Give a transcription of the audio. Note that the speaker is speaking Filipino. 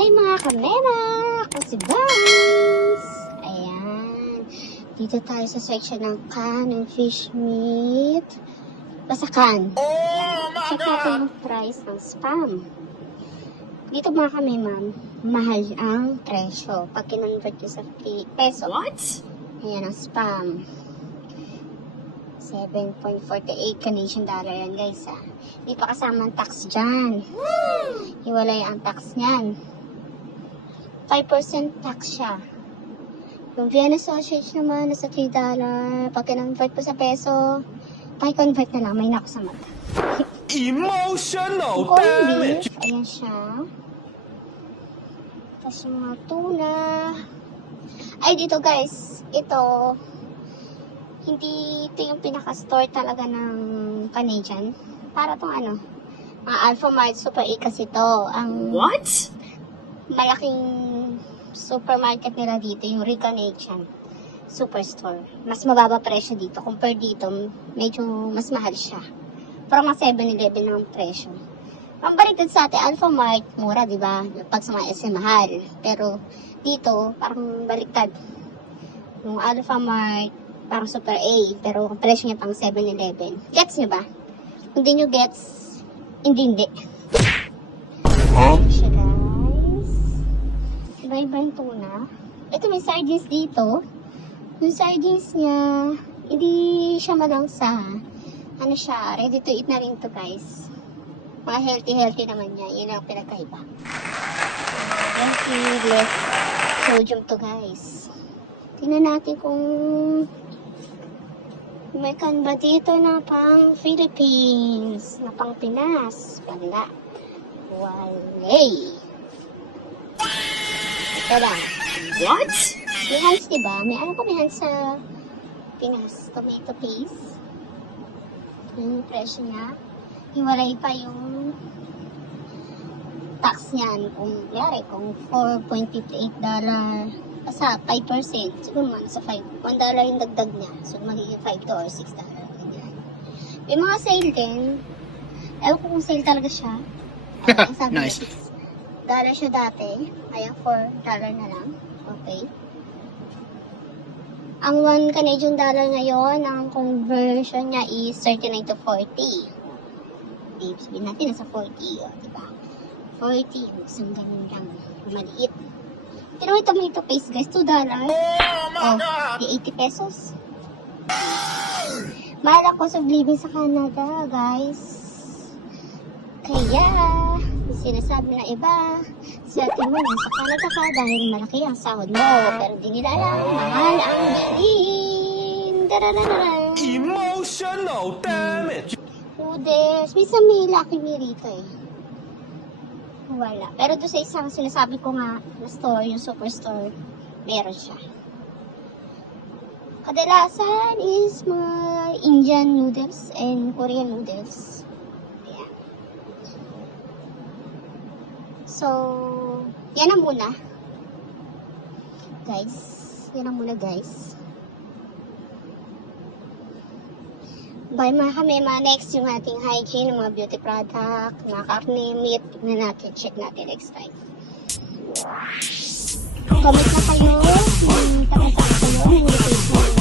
Hi mga kamera! Ako si Bams! Ayan. Dito tayo sa section ng can and fish meat. Basta can. Check natin yung price ng spam. Dito mga kami, ma'am, mahal ang presyo. Pag kinonvert nyo sa peso. What? Ayan ang spam. 7.48 Canadian dollar yan, guys, ha. Hindi pa kasama ang tax dyan. Hiwalay ang tax niyan. 5% tax siya. Yung Vienna sausage naman, nasa $3. Pag kinonvert po sa peso, pa-convert na lang, may nako sa mata. Emotional Corned damage! beef, ayan siya. Tapos yung mga tuna. Ay, dito guys, ito, hindi ito yung pinaka-store talaga ng Canadian. Para tong ano, mga Alpha Mart Super A kasi ito. Ang What? malaking supermarket nila dito, yung Canadian Superstore. Mas mababa presyo dito. Compare dito, medyo mas mahal siya. Parang mga 7-Eleven ang presyo. Ang baliktad sa atin, Alpha Mart, mura, di ba? Pag sa mga SM, mahal. Pero dito, parang baliktad. Yung Alpha Mart, parang Super A, pero ang presyo niya pang 7-Eleven. Gets niyo ba? Kung di niyo gets, hindi. Huh? Siya, guys. Iba-iba yung tuna. Ito, may sardines dito. Yung sardines niya, hindi siya malangsa. Ano siya, ready to eat na rin to, guys. Mga healthy naman niya. Yun ang pinagkaiba. Healthy, less sodium to, guys. Tingnan natin kung may kan ba dito na pang Philippines, na pang Pinas. Wala. Walay. Ito lang. What? May hands, diba? May ano ko, may hands sa Pinas. Tomato paste. Yung presyo niya. Hiwalay pa yung tax niyan. Kung, yari, kung $4.58 sa 5%, siguro man sa $1 yung dagdag niya. So, magiging $5 or $6. Ganyan. May mga sale din. Ewan ko kung sale talaga siya. Ang sabi Nice. niya, $6 siya dati. Ayan, $4 na lang. Okay. Ang 1 Canadian dollar ngayon, ang conversion niya is 39 to 40. Okay, sabihin natin nasa 40, o, diba? 40, isang ganun lang. Maliit. Pero may tomato paste, guys, $2. Oh, di 80 pesos. Mahal ang cost of living sa Canada, guys. Kaya, sinasabi na iba, sa atin mo sa Canada ka dahil malaki ang sahod mo. Pero di nila alam, mahal ang bilhin. Dararararam. Emotional damage! Pudes. Minsan may Lucky Me rito eh. Wala. Pero doon sa isang sinasabi ko nga na store, yung superstore, meron siya. Kadalasan is mga Indian noodles and Korean noodles. Ayan. So, yan ang muna. Guys. Yan ang muna, guys. Bye mga kamema. Next, yung ating hygiene, mga beauty product, mga karne, meat. Tignan natin, check natin next time. Comment na kayo. Comment na kayo.